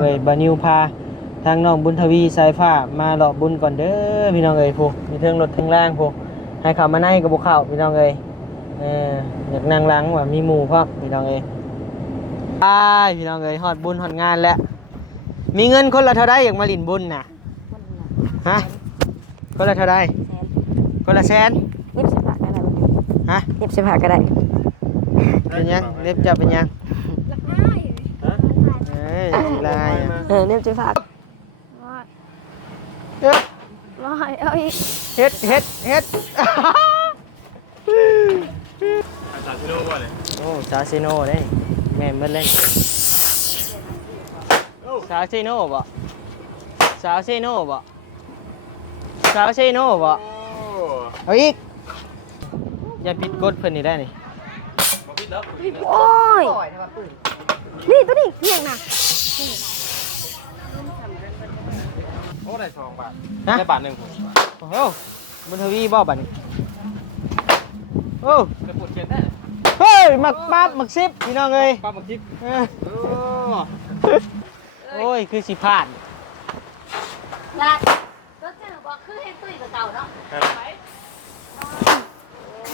เอ้ยบานิวพาทางน้องบุญทวีสายฟ้ามาหลอกบุญก่อนเด้อพี่น้องเอ้ยผู้มีเทิงรถเทิงล่างผู้ให้เขามาในกับบุเข้าพี่น้องเอ้ยเอออยากนั่งหล้างว่ามีหมู่พร้อมพี่น้องเอ้ยไปพี่น้องเอ้ยฮอดบุญฮอดงานแล้วมีเงินคนละเท่าไดอยากมาหลินบุญน่ะฮะคนละเท่าไดคนละแสนยิบสิบาทก็ได้ฮะยิบสิบาทก็ได้เป็นยังเล็บจะเป็นยังเอ้ย ลายอะเออยิบสิบาทเอ้ยร้อยเอาอีกเฮ็ดเฮ็ดเฮ็ดสามกิโลก่อนเลยโอ้ซาซิโน่เด้แม่นเบิดเล่นซาซิโน่บ่ซาซิโน่บ่ซาซิโน่บ่เอาอีกอย่าผิดกฎเพิ่นนี่ได้นี่โอ้ย นี่ตัวนี้เพียงนะ โอ้ได้สองบาทฮะ ได้บาทหนึ่งผมโอ้โหบุญทวีบ่บัดนี้โอ้จะปวดเขียนได้เฮ้ยหมักปั๊บหมักซิบพี่น้องเอ้ยป้าบักทิพย์เออโอ้โอ้ยคือสิพลาดลาดรถเจอบอกคือให้ตุ้ยกับเก่าเนาะ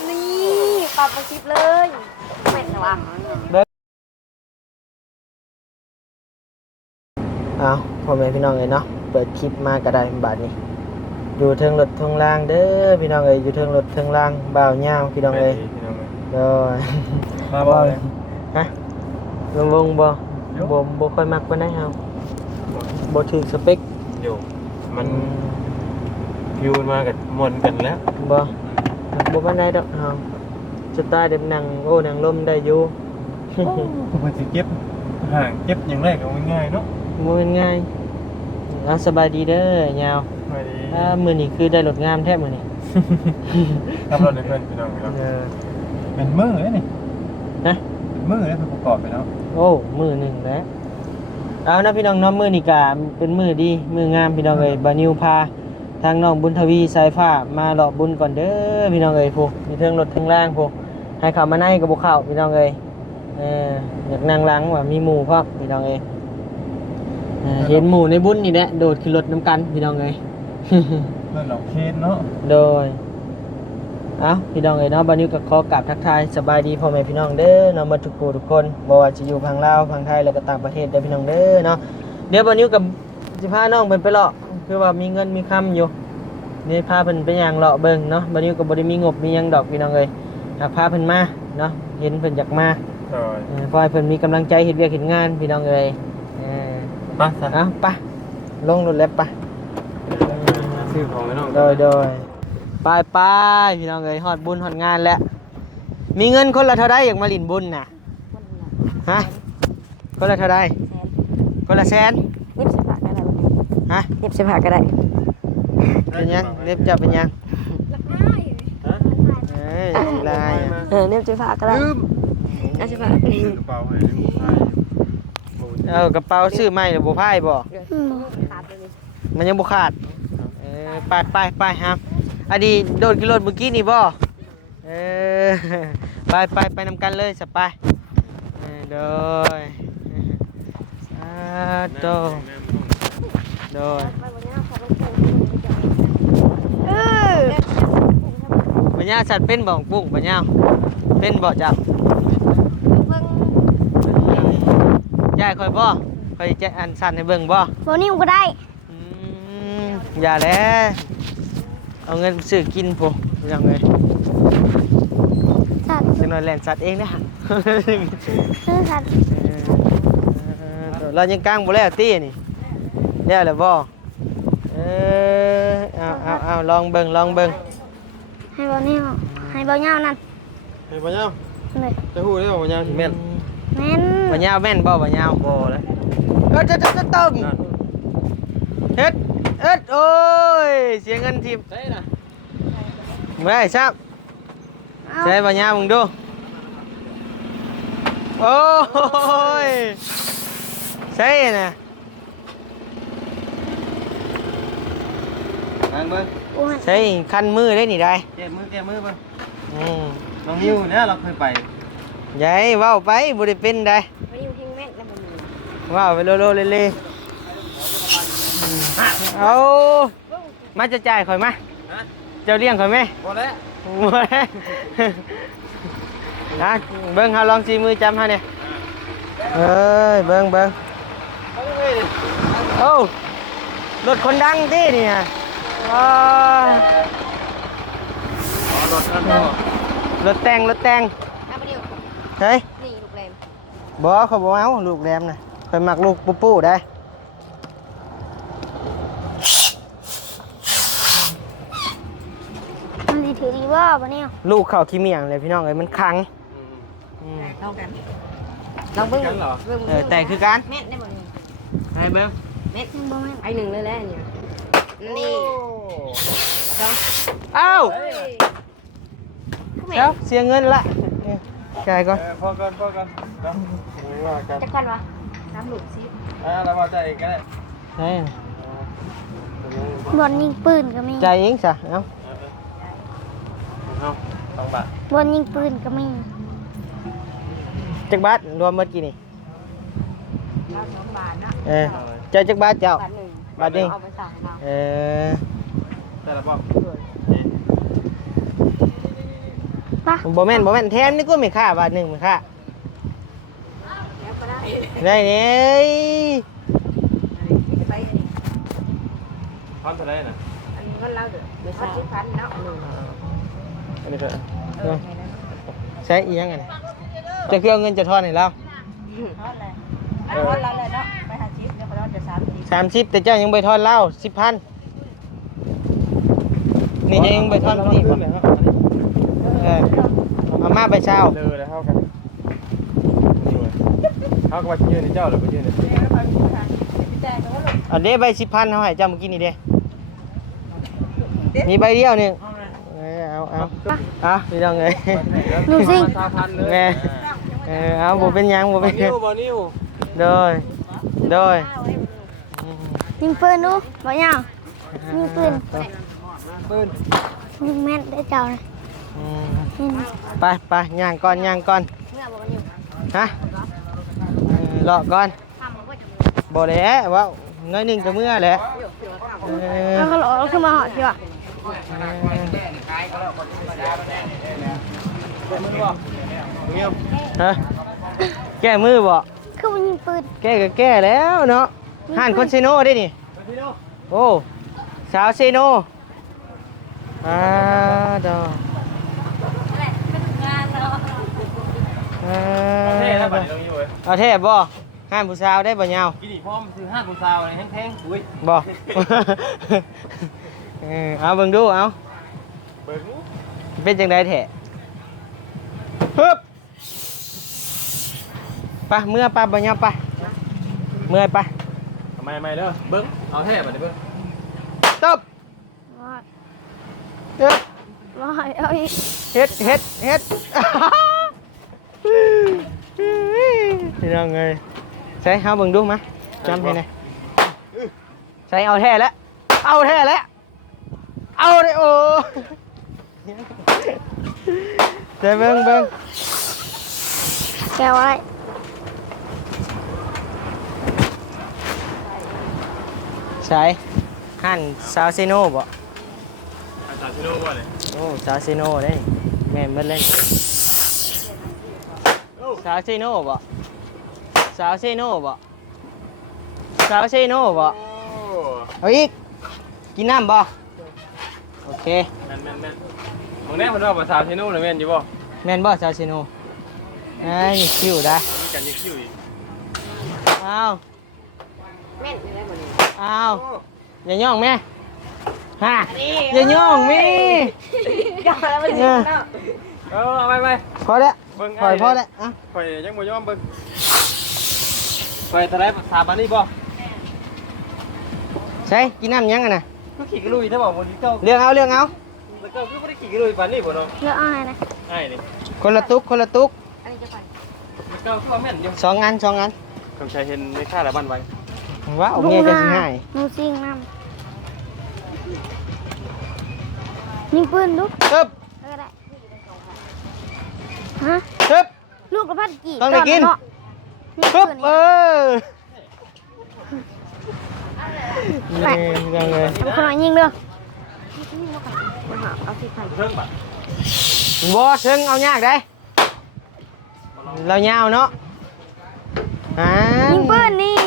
นี่ปรับมาชิปเลยแม่นว่ะเอาพ่อแม่พี่น้องเอ้ยเนาะเปิดคลิปมาก็ได้บาดนี้ อยู่เทิงรถเทิงล่างเด้อพี่น้องเอ้ยอยู่เทิงรถเทิงล่างบ่าวย่าวพี่น้องเอ้ยพี่น้องเอ้ยโด้ยมาบ่เลยฮะวงวงบ่บ่บ่ค่อยมักปานใดเฮาบ่ถึกสเปคเดี๋ยวมันพิวมันมากับมวนกันแล้วบ่บ่ปานใดดอกเฮาสไตล์เด็บหนังโอ้หนังลมได้อยู่มันสิเก็บห่างเก็บอย่างแรกก็ง่ายเนาะ บ่เป็นง่ายอะสบายดีเด้อยาวไม่ดีอ่ามื้อนี้คือได้รถงามแท้มื้อนี้ขับรถในเพื่อนพี่น้องครับเออเป็นมือเลยนี่นะ เป็นมือเลยประกอบไปแล้วโอ้มื้อหนึงแล้วเอานะพี่น้องเนาะมื้อนี้ก็เป็นมื้อดีมื้องามพี่น้องเอ้ยบานิวพาทางน้องบุญทวีสายฟ้ามาหลอกบุญก่อนเด้อพี่น้องเอ้ยผู้มีเทิงรถเทิงล่างผู้ให้เขามาในกับบ่เข้าพี่น้องเอ้ยเอออยากนั่งหลังว่ามีหมู่พร้อมพี่น้องเอ้ยเออเห็นหมู่ในบุญนี่แหละโดดขึ้นรถน้ำกันพี่น้องเอ้ย เพื่อนเราเคนเนาะโดย เอ้าพี่น้องเอ้ยเนาะบันนี้ก็ขอกราบทักทายสบายดีพ่อแม่พี่น้องเด้อเนาะมาทุกผู้ทุกคนบ่ว่าจะอยู่พังลาวพังไทยแล้วก็ต่างประเทศเด้อพี่น้องเด้อเนาะ เดี๋ยวบันนี้กับสิพาน้องเพิ่นไปเลาะ คือว่ามีเงินมีคำอยู่นี่พาเพิ่นไปย่างเลาะเบิ่งเนาะบันนี้ก็บ่ได้มีงบมีหยังดอกพี่น้องเอ้ยหากพาเพิ่นมาเนาะ เห็นเพิ่นอยากมา ใช่เออเพราะให้เพิ่นมีกำลังใจเฮ็ดเวียกเฮ็ดงานพี่น้องเอ้ยเออ ไป้าสันเอ้าไปลงรถแล้วไปซื้อของไว้น้องโดยโดยไปไปพี่น้องเอ้ยฮอดบุญฮอดงานแล้ว มีเงินคนละเท่าไดอยากมาหลินบุญน่ะฮะคนละเท่าไดคนละแสนยิบสิบาทก็ได้ฮะยิบสิบาทก็ได้เป็นยังเล็บจะเป็นยังเอ้ยลายอะเออยิบสิบาทก็ได้ลืมยิบสิบาทกระเป๋าให้ลืมใส่ เอากระเป๋าซื้อใหม่หรือบ่พายบ่ขาดเลยมันยังบ่ขาดเออไปไปไปครับอดีโดดกิโลเมื่อกี้นี่บ่เออไปไปไปนำกันเลยสไปเออโดยสาธุโดยเออ ปัญญาสัตว์เป็นบ่องปุ้งปัญญาเป็นบ่จับ เบิ่ง ยายคอยบ่คอยจะอันสั่นให้เบิ่งบ่โบนิ่วก็ได้อืมอย่าแล้วเอาเงินซื้อกินพุยังไงสัตว์จังหน่อยแล่นสัตว์เองนะฮะคือสัตว์เออเรายังกลางบ่แล้วตี้นี่แล้วแล้วบ่เออเอาเอาเอาลองเบิ่งลองเบิ่งให้โบนิ่วให้โบเงานั่นเฮ้ยปัญญาเลยจะพูดได้ป่ะปัญญาสิแม่นแม่น ปัญญาแม่นบ่ปัญญาบ่เลยเออจะจะจะต้องนั่นเฮ็ดเอ็ดโอ้ยเสียเงินทีมได้นะไม่ได้ครับเอาใช่ปัญญามึงดูโอ้ยใช่นะนั่งเบิ้งโอ้ยใช่คันมือได้นี่ได้แก้มือแก้มือเบิ้งอืมน้องนิวเนี่ยเราเคยไปยายเว้าไปบ่ได้เป็นได้โบนิ่ วเฮงแม่นนะโบนิ่วเว้าไปโลโลเล่ๆเอามาจะจ่ายข่อยมาฮะเจ้าเลี้ยงข่อยไหมพอแล้วบ่ได้นะเบิ้งเฮาลองจีมือจำฮะเนี่ยเอ้ยเบิ้งเบิ้งโอ้รถคนดังที่นี่ฮะว้ารถนั่นบ่รถแต่งรถแต่งเอาไปเดียวเฮ้ยนี่ลูกแรมบ่เขาบอกเอาลูกแรมนะ ข่อยมักลูกปุ๊ปุ๊ได้ มันสิถือดีว่าปะเนี่ยลูกเข้าขี้เมียงเลยพี่น้องเอ้ยมันคังอืมลองกันลองเบิ่งกันเหรอ เบิ่งเออแต่คือกันเม็ดได้บ่นี่ให้เบิ้งเม็ดบ่แม่นไอหนึ่งเลยแหละเนี่ยนี่ลองเอ้าเฮ้ยคือแม่เดี๋ยวเสียเงินละเนี่ยจ่ายก่อน เออพอกันพอกันเนาะว่ากัน จักกันวะ น้ำหลุดซิอ่าเราพอใจเองก็ได้ให้บอลยิงปืนก็มีจ่ายเองซะเอ้าเอาสองบาทบอลยิงปืนก็มีจักบาทรวมหมดกี่นี่เราสองบาทนะเออเจ้าจักบาทเจ้าบาทหนึ่งบาทหนึ่งเอาไปสั่งเราเออแต่ละบอกปะบ่แม่นบ่แม่นแทนนี่ก็ไม่ค่าบาทหนึ่งไม่ค่าแล้วก็ ได้ได้เนี่ยไปอันนี้พร้อมเท่าไหรน่ะอันนี้ก็เราเด้อไม่ใช่พันเนาะหนึ่งอันนี้ก็เออไงนะใช้อีหยังไงจะคือเอาเงินจะทอนให้เราทอดเลยทอดเราเลยเนาะไปหาชิปเดี๋ยวเขาทอดจะสามสิบสามสิบแต่เจ้ายังไปทอนเราสิบพันนี่จะยังไปทอนนี่บ่เออเอามาไปเช้าเลยแล้วเท่ากัน เขาก็มายืนในเจ้าหรือมายืนในอันนี้ใบสิบพันเขาให้เจ้าเมื่อกี้นี่เด้มีใบเดียวหนึ่งเออเอาเอาเอาพี่น้องเอ้ยดูสิสามพันเลยแม่ เออเอาบ่เป็นหยังบ่เป็นหนิ้ยังวบ่นิ้วโดยโดยยิงปืนดูบ่ยาวยิงปืนปืนยิงแม่นได้เจ้าเลยอืมนี่นะไปไปย่างก่อนย่างก่อนเมื่อบอกกันอยู่ฮะ เออรอก่อนทำมันก็จะบ่แหล้วว่าเงินหนึ่งกับเมื่อแหละเออแล้วก็หลอกขึ้นมาหอดพี่วะเงียบฮะแก้มือบ่คือมันยิงปืนแก้ก็แก้แล้วเนาะห่านคอนเซโนได้นี่โอ้สาวเซโนอ่าดอกแหละเป็นงาน เนาะอ่าเท่แล้วบัดนี้ตรงนี้เว้ยเอาแทบบ่ห้ามผู้สาวได้บ่ยาวกินอีกพร้อมคือห้าผู้สาวอะไรแห้งๆอุ้ยบ่ เออเอาเบิ่งดูเอาเบิ่งเป็นจังไดแท้ปึ๊บไปเมื่อไปบ่ยาวไปเมื่อยไปทำไมไม่เด้อเบิ่งเอาแท้บัดนี้เบิ่งตบว่าเอ๊ะว่าให้เอาอีก เฮ็ดเฮ็ดเฮ็ด พี่น้องเอ้ยใช้เฮาเบิ่งดูมาจำให้หน่อยใช้เอาแท้แล้ว เอาแท้แล้ว เอาเลยโอ้ใช้เบิ่งเบิ่งแกไว้ใช้หั่นซาวเซโน่บ่อาจารย์พี่โน้ว่าเลยโอ้ซาวเซโน่ได้แม่นเบิดเลย ซาวเซโน่บ่ซาวเซโน่บ่ซาวเซโน่บ่โอ้เอาอีกกินน้ำบ่โอเคแม่นแม่นแม่นมึงแน่คนว่าภาษาเชนูเลยแม่นอยู่บ่แม่นบ่ซาวเซโน่ไอ้ยคิวได้มีกันยังคิวอีกอ้าวแม่นอยู่ได้หมดเลยอ้าวอย่าย่องแม่ฮะอย่าย่องแม่ก็แล้วมันยิงเนาะ เออเอาไปไปพอแล้ว เบิ่งปล่อยพอแล้วอะข่อยยังบ่ยอมเบิ่งข่อยทะเลภาษาบานี่บ่ใช่กินน้ำยังกันนะก็ขี่กระลุยถ้าบอกวันนี้เจ้าเรื่องเอาเรื่องเอาแล้วก็คือบ่ได้ขี่กระลุยปานนี้บ่เนาะเลือกเอาให้นะใช่นี่คนละตุกคนละตุกอันนี้จะไปแล้วก็คือว่าแม่นอยู่สองอันสองอันคำชัยเห็นในค่าละบ้านไว้ว้าวเมียจะสิให้หนูซิ่งน้ำยิงปืนดูตึ๊บแล้วก็ได้ ฮะตึ๊บ ลูกกระพัดกี่ต้องได้กินเนาะยิงตึ๊บปืนเอนี่อนี่ยังเลยทำคนน้อยยิงเด้อเพิ่งแบบบ่ถึงเอายากได้เรายาวเนาะอ่ายิงปืนนี่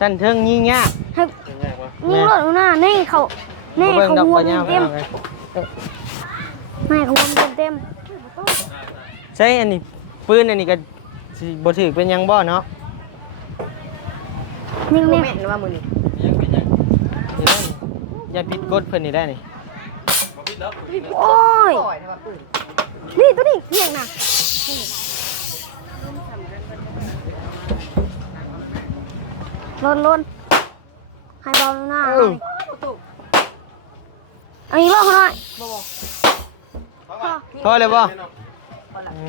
สั้นถึงยิงยากให้ยังไงวะยิงรถหน้านี่เขานี่บ่เบิ่งเขาดอกหัวบ่ยาวเต็มเอาไงนี่เขาหัวเต็มเต็ม ใช่อันนี้ปืนอันนี้ก็สิบ่ถือเป็นหยังบ่เนาะยิงนี่ยังเป็นยังนี่ได้นี่อย่าผิดกฎเพิ่นนี่ได้นี่บ่ปิดแล้วโอ้ยนี่ตัวนี้เพียงน่ะลนลนให้เบาหน้าเออเอาอีกรอบหน่อย พอเลยบ่ อื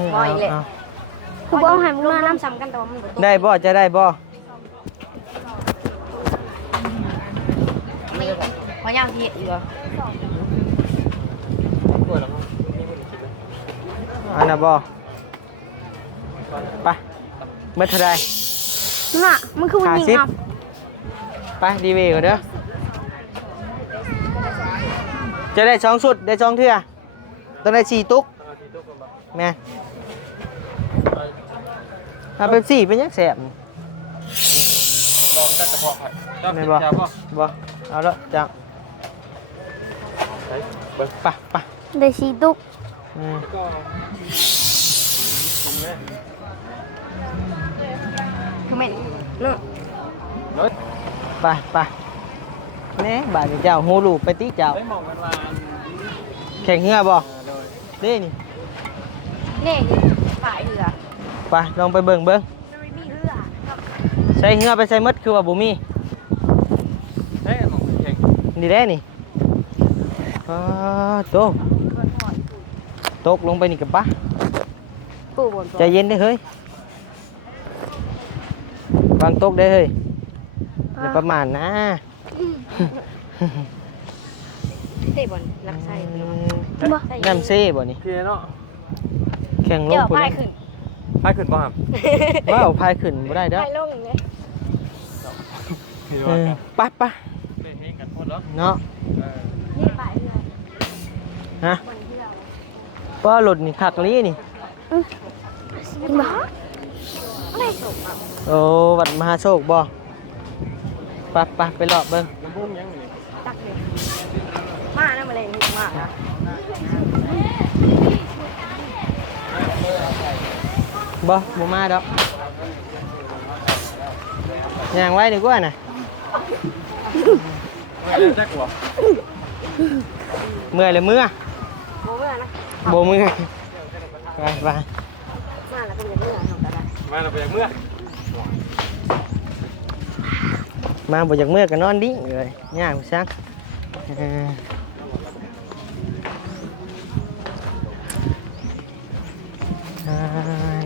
มพออีกแหละเอาคือบ่เอาให้มึงหน้าน้ำซ้ำกันแต่ว่ามันบ่ๆได้บ่จะได้บ่ไม่พอยาวที่อีกเหรออันน่ะบ่ไปเมื่อเท่าใด น่ะมันคือมันยิงห้าสิบเอาไปดีเวก่อนเด้อจะได้สองสุดได้สองเทื่อต้องได้สี่ตุ๊ก แม่เอาเป็นสี่เป็นยังแสบลองกันกระเพาะครับชอบไม่กินบ่ชาบ่บ่เอาละจังไปเบิ่งไปไปได้สีตุกอืมก็ตรงนี้คือแม่นเนาะเฮ้ยไปไปแนี่บาดนี้เจ้าหูลูกไปติเจ้าได้มองกันมาแข่งเหือบ่โดยเด้นี่ นี่ฝ่ายเรือไปลองไปเบิ่งเบิ่งไม่มีเรือใส่เหือไปใส่หมดคือว่าบ่มีเฮ้ยมองเก่งนี่แด้นี่อ้าโตตกลงไปนี่กับปะปูบนใจเย็นได้เฮ้ยวางตกได้เฮ้ยอย่าประมาทนะเตะบอลรักใช่บ่น้ำเซ่บ่นี่เทียเนาะแข่งลเดี๋งยวพุ่นพายนะขึ้นพายขึ้นบ่ครับว้าวพายขึ้นบ่ได้เด้อพายลงเลยที่เอว่าอกันไปไปไปเฮงกันหมดแล้วเนาะเออนี่ฝ่ายเรือฮะบนเรือเพราะหลุดนี่คักลีนี่บ่ไม่ตกอะโอ้วัดมหาโชคบ่ไปไปไปรอบเบิ่ง น้ำพุ่งยังนี่ ตักเลยมานะมาเลยมานะ บ่บ่มาดอกย่างไว้ดีกว่าน่ะไม่ได้แจ็คหัวเมื่อยเลยเมื่อโบเรือนะบ่เมื่อยไปไปมาแล้วก็จะเรือทำกันได้มาเราไปจากเมื่อมาบ่อยากเมื่อก็นอนดิ้งเลยย่างซัก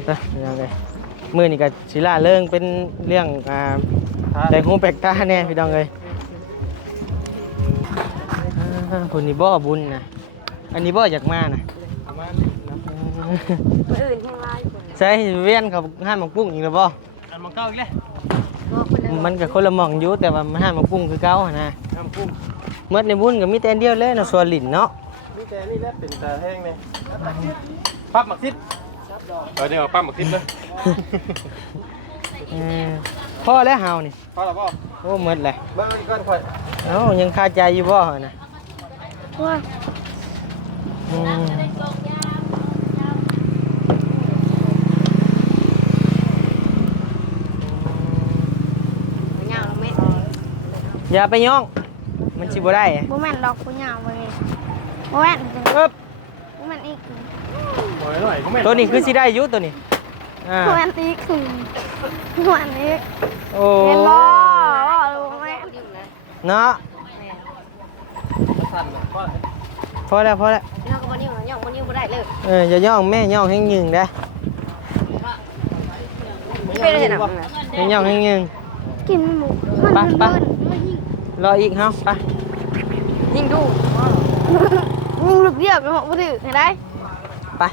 ไปยังไงมื้อนี้ก็สิล่าเริงเป็นเรื่องอ่าได้ฮู้แปลกตาแน่พี่น้องเอ้ยอ่าคนนี้บ่บุญนะอันนี้บ่อยากมานะประมาณนี้นะคนอื่นแห้งลายคนใช่เวียนเขาห้ามหมกปุ้งอีกแล้วบ่อันมังเก้าอีกแล้วตัวคนอื่นมันก็คนละหม่องอยู่แต่ว่ามันห้ามหมกปุ้งคือเก่าหั่นนะน้ำพุ่งเมื่อในบุญก็มีแต่อันเดียวเลยเนาะส่วนหลินเนาะนี่แต่นี่แหละเป็นตาแห้งเลยปั๊บหมักซิด เออเดี๋ยวปั๊บหมักซิดเลยเออพ่อแล้วเฮานี่พอแล้วป่ะโอ้หมดเลยเบิ้งอีกก้อนค่อยเอ้ายังคาใจอยู่บ่หั่นนะว่าอืมเงาเราไม่อย่าไปย่อง มันสิบ่ได้อะบ่แม่นดอกกูยาวเว้ยบ่แม่นจังเอิบบ่แม่นอีก หน่อยหน่อยก็ไม่ตัวนี้คือสิได้อยู่ตัวนี้อ่าบ่แม่นอีกบ่แม่นอีกโอ้เรียนรอรอรู้ไหมดิ้นเลยเนาะสั่นเลยก็พอแล้วพอแล้วเราก็บนิ้วย่องบนิ้วบ่ได้เลยเอออย่าย่องแม่ย่องให้ยิงได้ไม่เป็นไรนะให้ย่องให้ยิงกินหมูมันไปไปเบิ่นรออีกเฮาไปยิงดูยิงลูกเดียวก็บ่ถือให้ได้ ไป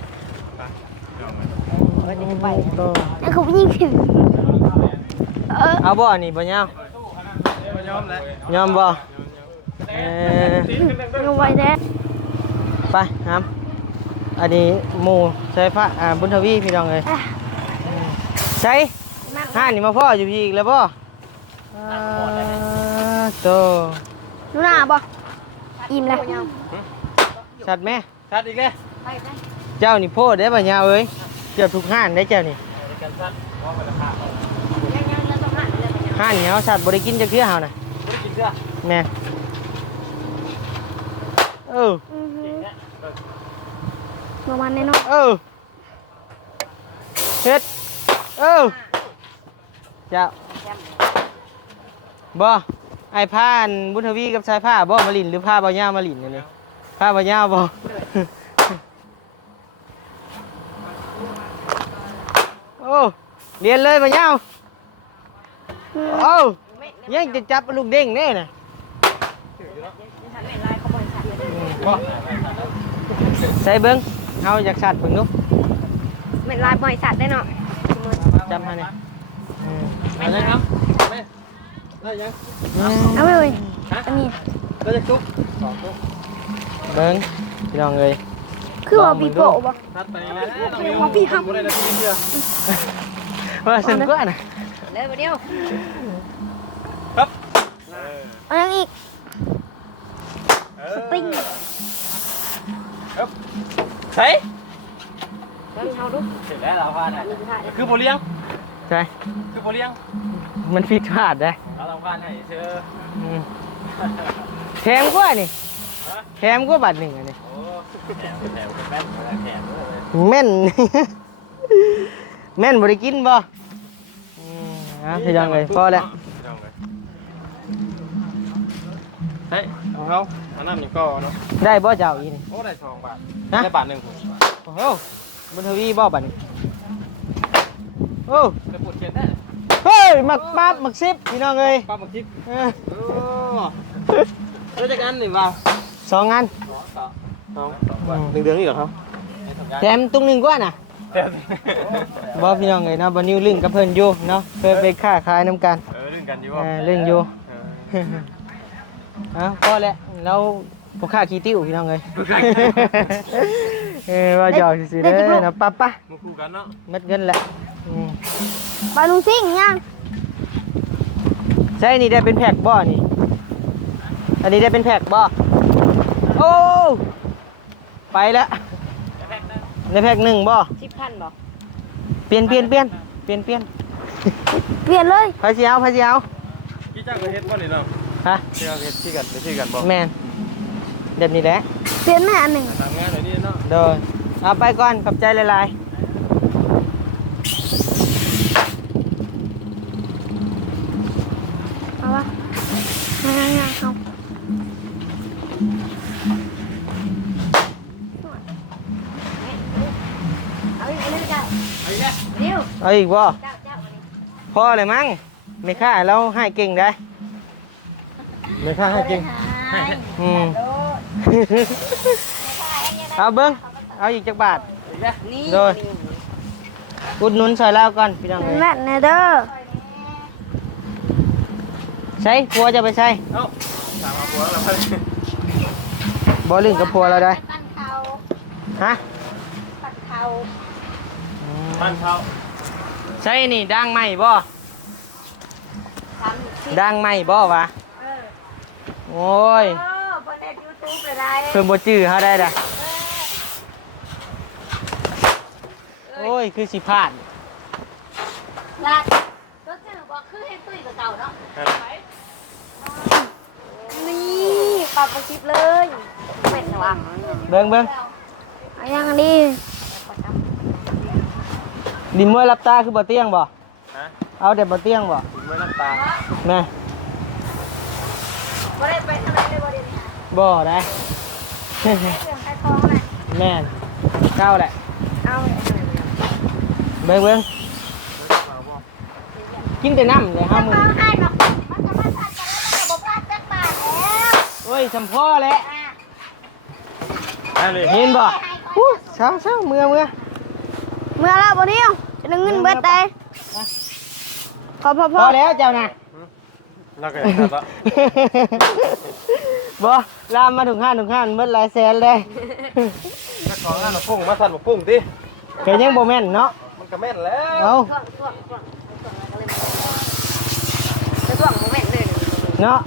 ไปโอ้แล้วเขาไปยิงถึงเออเอาบ่อนี่บ่ยาวไปยอมแล้วยอมบ่เออยังไหวแท้ไปครับอันนี้หมู่ใช้พระอ่าบุญทวีพี่น้องเลยใช้ห้านี่มาพ่ออยู่พี่อีกแล้วบ่อ่าโตดูหน้าบ่อิ่มแล้วสัตว์แม่ชัดอีกแล้วไปไป เจ้านี่โพดได้ป่ะยาวเอ้ยเกือบทุกห้านได้เจ้านี่ยังยังยังต้องหันเลยมันยังห้านนี่เฮาสัตว์บ่ได้กินจักเทื่อเฮาน่ะไม่ได้กินเสื้อแม่เออประมาณนี้เนาะเออเฮ็ดเออเจ้าบ่ไอ้ผ้าอันบุญทวีกับชายผ้าบ่มาลินหรือผ้าบ่ยาวมาลินอันนี่ผ้าบ่ยาวบ่ อ้เรียนเลยบ่ยาวโอ้ยังจะจับลูกเด้งแน่น่ะหันเวลาเขาบริษัทเลยก็ใส่เบิ้งเฮาอยากสัตว์เบิ่งดูเป็นลายบริษัทได้เนาะจำให้นี่อืมอันนี้ครับไม่ได้ยังเอาไปเลยอันนี้ก็จะจุ๊บสองจุ๊บเบิ้งพี่น้องเอ้ย คือว่าปีโป้บ่ชัดไปนี่แล้วน้องมิวผมได้นาทีเดียวว่าสนกว่าน่ะเลยวันเดียวครับเอายังอีกสปริงครับใช่เบิ่งเขาดูเสร็จแล้วเราพาเนี่ยคือโบเลี้ยงใช่คือโบเลี้ยงมันผิดพลาดได้เราต้องพาให้เชื่ออืมแถมกว่านี่ แถมกว่าบาทหนึ่งอันนี้โอ้แถมแถมแม่นแถมเลยแม่น แม่นบริกินบ่อืมเอะพี่น้องเอ้ยพอแล้วเฮ้ยของเขาอันนั้นนี่ก็เนาะได้บ่เจ้าอีนี่โอ้ได้สองบาทฮะได้บาทหนึ่งผมโอ้โหบุญทวีบ่บัดนี้โอ้จะปวดเขียนได้เฮ้ยหมักปั๊บหมักซิบพี่น้องเอ้ยป้ามาคิดเออโอ้แล้วจากนั้นนี่ว่าสองงาน สองอสองสอาทหนึ่งเดือนนี่เหรอครับแถมตุ้งหนึ่งกว่าน่ะบ่พี่น้องเอ้ยเนาะบ่นิวลิงกับเพิ่นอยู่เนาะเพิ่นไปค้าขายนํกันเออเรื่องกันอยู่เออเรื่องอยู่เอออะพอแล้วเราพวกข้าขี้ติ้วพี่น้องเอ้ยเออว่าหยอกสิเด้อนะป้าป้ามาคู่กันเนาะม็ดเงินแหละอืมาลุงซิ่งยังใช่นี่ได้เป็นแพ็กบ่อนี่อันนี้ได้เป็นแพ็กบ่อ โอ้ ไปแล้วในแพ็กหนึ่งบ่สิบพันบอกเปลี่ยนเปลี่ยนเปลี่ยนเปลี่ยนเปลี่ยนเปลี่ยนเลยไฟสีเอาไฟสีเอากี่จ้างก็เฮ็ดบ่นี่เนาะฮะที่เราเฮ็ดที่กันได้ที่กันบ่แมนเด็ดนี่แหละเปลี่ยนแม่อันหนึ่งทำงานเดี๋ยวนี้เนาะโดยเอาไปก่อนขอบใจหลายเเลยเจ้าเอาอีกแล้วเดี๋ยวๆเอาอีกบ่เจ้าเจ้าอันนี้พอเลยมั้งไม่ค่าเราให้เก่งได้ไม่ค่าให้จริงหายอืมโดดเอาเบิ้งเอาอีกจักบาทนี่โดยอุดหนุนซอยลาวก่อนพี่น้องเป็เอ้นยแม่แน่เด้อใช้ผัวจะไปใช้เอ้าถามมาผัวแล้วครับบ่ลึงกับผัวเราได้ปั้นเขาฮะปั้นเขา บ้านเขาใช่นี่ดังไหมบ่ทำสิดังไหมบ่วะเออโอ้ยโอ้บนเน็ตยูทูบเลยได้เพิ่นบ่จื้อเฮาได้ด่ะโอ้ยคือสิพลาดลาดก็จือบอกคือให้ตุ้ยกับเก่าเนาะนี่ปรับประชิปเลยแม่นว่ะเบิ่งเบิ่งเอายังอันนี้ ดินมวยรับตาคือบ่เตียงบ่ฮะเอาแต่บ่เตียงบ่เมื่อน้ำตาแม่บ่ได้ไปทางไหนเลยบ่เดี๋ยวนี้บ่ได้เรื่องใครท้องเลยแม่นเก้าแหละเอาเลยเบิ่งเบิ่งกินแต่น้ำเลยห้ามื้อท้องให้หรอกมันจะมาตัดกันแล้วมันจะบ่พลาดจักบาทแล้วโอ้ยสำพ่อแหละอะได้เลยเห็นบ่อู้เช้าเช้าเมื่อเมื่อ เมื่อแล้วบ่เนี่ยวจะได้เงินเบิดได้ขอพอพพออแล้วเจ้าน่ะเราก็อยากทราบว่าบ่ลามมาถึงห้านถึงห้านเบิดหลายแสนเลยถ้าของงานมาพุ่งมาสั่นมาพุ่งติก็ยังบ่แม่นเนาะมันก็แม่นแล้วเอาช่วงช่วงช่วงช่วงอะไรมาเลยจะช่วงโมเมนต์เลยเนาะ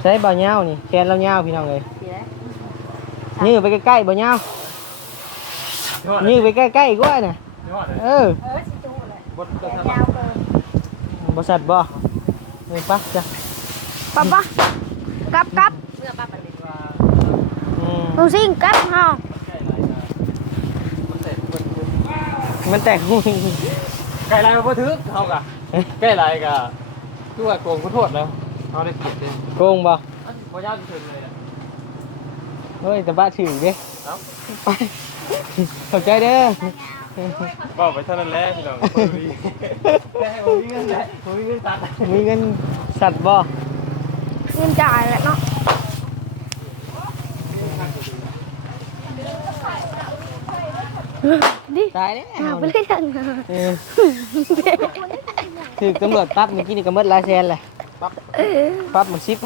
ใช้บ่ยาวนี่แขนเรายาวพี่น้องเอ้ยดีแล้วยื้อไปใกล้ๆบ่ยาวยื้อไปใกล้ๆกว่าน่ะเออเออชิจูเลยบดจะทยาว เกินบ่สัตว์บ่เออปะจ้ะป๊าป๊ากับกับเมื่อป้าปันเลยอืมลุงซิงกับเฮามันแตกหูไก่ลายมาบ่ถึกเฮากะไก่ลายกะคือว่าโกงขอโทษแล้วเฮาได้ผิดเด้โกงบ่อันบ่ยากถึงเลยอะเฮ้ยแต่บ้าถือเด้เอ้าไปขอบใจเด้อบอกไปเท่านั้นแหละพี่น้องบ่มีแค่บ่มีเงินได้บ่มีเงินตัดมีเงินสัตว์บ่เงินจ่ายแหละเนาะดิตายแล้วหาไปเลยทันเออถือตำรวจปั๊บเมื่อกี้นี่ก็หมดหลายแสนเลยปั๊บปั๊บหมดชิป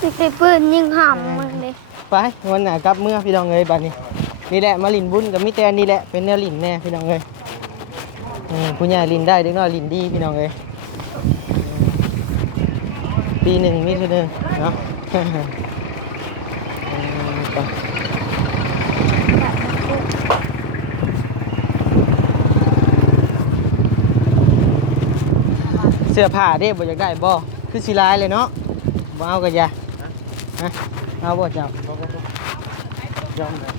ติดปืนยิงห่ำมันเลย ไปวันหนากลับเมื่อพี่น้องเอ้ยบัดนี้ นี่แหละมาลินบุญกับมิแต่นี่แหละเป็นแนวลินแน่พี่น้องเอ้ยผู้ใหญ่ลินได้เด็กน้อยลินดีพี่น้องเอ้ยปีหนึ่งมีเท่านึงเนาะเสื้อผ้าเด้บ่อยากได้บ่คือสีลายเลยเนาะบ่เอากันยาเอาบ่เจ้า ยอมเลย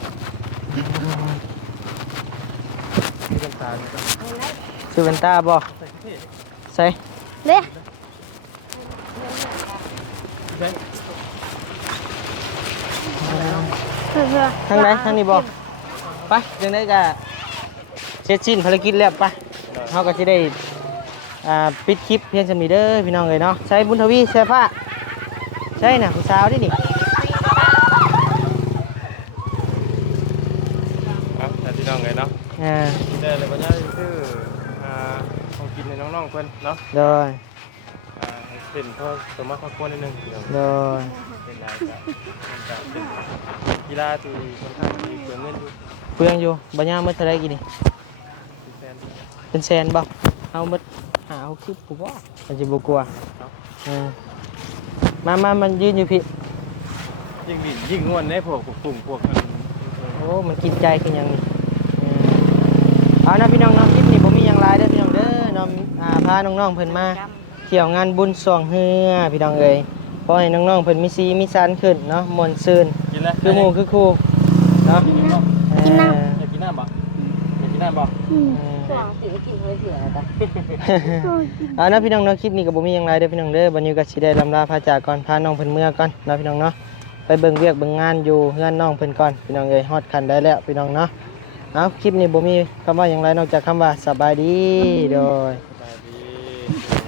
มีน้ำตาลก็ซื้อแว่นตาบ่ใส่ที่ใส่เด้ใช่เพื่อเพื่อทางไหนทางนี้บ่ไปจังได๋ก็เสร็จสิ้นภารกิจแล้วไปเฮาก็สิได้อ่าปิดคลิปเพียงสมีเด้อพี่น้องเอ้ยเนาะใช้บุญทวีเสื้อผ้าใช่น่ะผู้สาวดินี่ ครับแต่พี่น้องเลยเนาะ อ่าเดินเลยปัญญาชื่ออ่าของกินในน้องๆเพิ่นเนาะโดยอ่าเป็นพ่อสมมาครอบครัวนิดนึงเดี๋ยวโดยเป็นรายการเป็นกีฬาที่ค่อนข้างที่เปลืองเงินอยู่เปลืองอยู่บ่ยามมื้อเท่าไรกี่นี่เป็นแฟนเป็นแสนบ่เอาหมดหาเอาคลิปปุ๊บบ่มันสิบ่กลัวอืมามามันยืนอยู่พี่ ยิ่งดิ่งยิ่งง่วนในพวกกลุ่มพวกมันโอ้ มันกินใจกันยังนี่ เอานะพี่น้องเน้องคลิปนี้ผมมีอย่างไรเด้อพี่น้องเด้อน้องอ่าพาน้องๆเพิ่นมาเที่ยวงานบุญสวงเฮือพี่น้องเอ้ยขอให้น้องๆเพิ่นมีซีมีสันขึ้นเนาะมวนซื่นกินแล้วคือหมู่คือครูเนาะกินน้เอออยากกินน้ำบ่อยากกินน้ำบ่อืมช่วงถือกินไว้เผื่อนะจ๊ะเอานะพี่น้องเนาะคลิปนี้ก็บ่มีอย่างไรเด้อพี่น้องเด้อบัดนี้ก็สิได้ลำลาพาจากก่อนพาน้องเพิ่นเมื่อก่อนเนาะพี่น้องเนาะไปเบิ่งเวียกเบิ่งงานอยู่เฮือนน้องเพิ่นก่อนพี่น้องเอ้ยฮอดคันได้แล้วพี่น้องเนาะ เอาคลิปนี้บ่มีคำว่าอย่างไรนอกจากคำว่าสบายดีโดย สบายดี